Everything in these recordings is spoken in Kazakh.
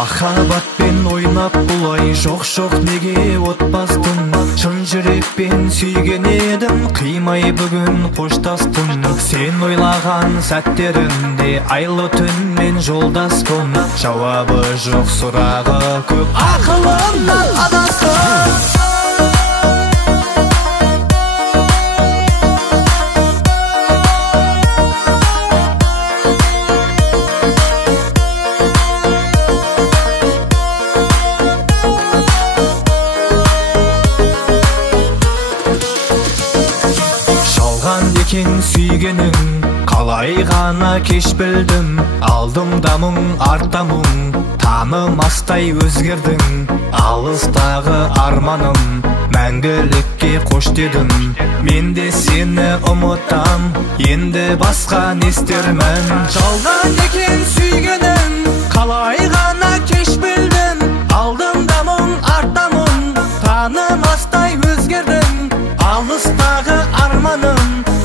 Махаббатпен ойнап бұлай жоқ неге отбастым. Шын жүрекпен сүйген едім, қимай бүгін қоштастым. Сен ойлаған сәттерінде айлы түнмен жолдаспын. Жауабы жоқ сұрағы көп, ақылымнан адастым. Екен сүйгенің, қалай ғана кеш білдім. Алдымда мұң, артта мұң, танымастай өзгердің. Алыстағы арманым, мәңгілікке қош дедім. Мен де сені ұмытам, енді басқа не істермін. Жалған екен сүйгенің, қалай ғана кеш білдім. Алдымда мұң, артта мұң, танымастай өзгердің. Алыстағы арманым,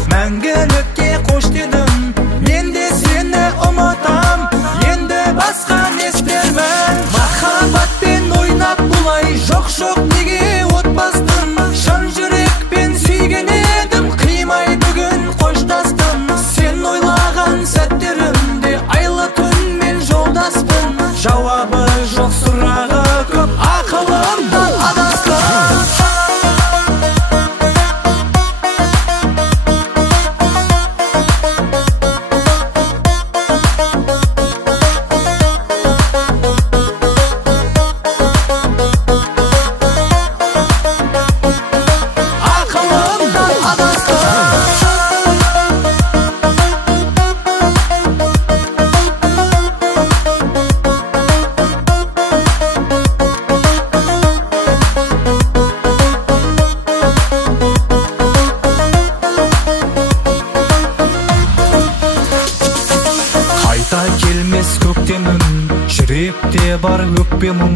мәңгілікке қош дедім. Мен де сені ұмытам, енді басқа не істермін. Махаббатпен ойнап бұлай жоқ неге отбастым. Шын жүрекпен сүйген едім, қимай бүгін қоштастым. Сен ойлаған сәттерімде айлы түнмен жолдаспын. Жауабы жоқ сұрағы көп, ақылымдан адастым. Келмес көктемім, жүректе бар өкпе мұң.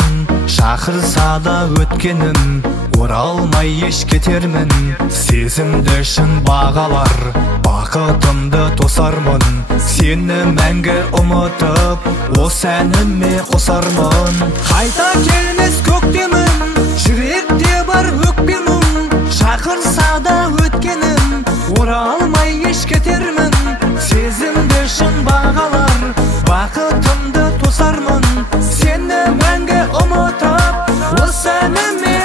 Шақырса да өткенім, оралмай еш кетермін. Сезімді шын бағалар, бақытымды тосармын. Сені мәңгі ұмытып, осы әніме қосармын. Қайта келмес көктемім, жүректе бар өкпе мұң. Шақырса да өткенім, оралмай еш кетермін. Сезімді шын бағалар, бақытымды тосармын. Сені мәңгі ұмытып, осы әніме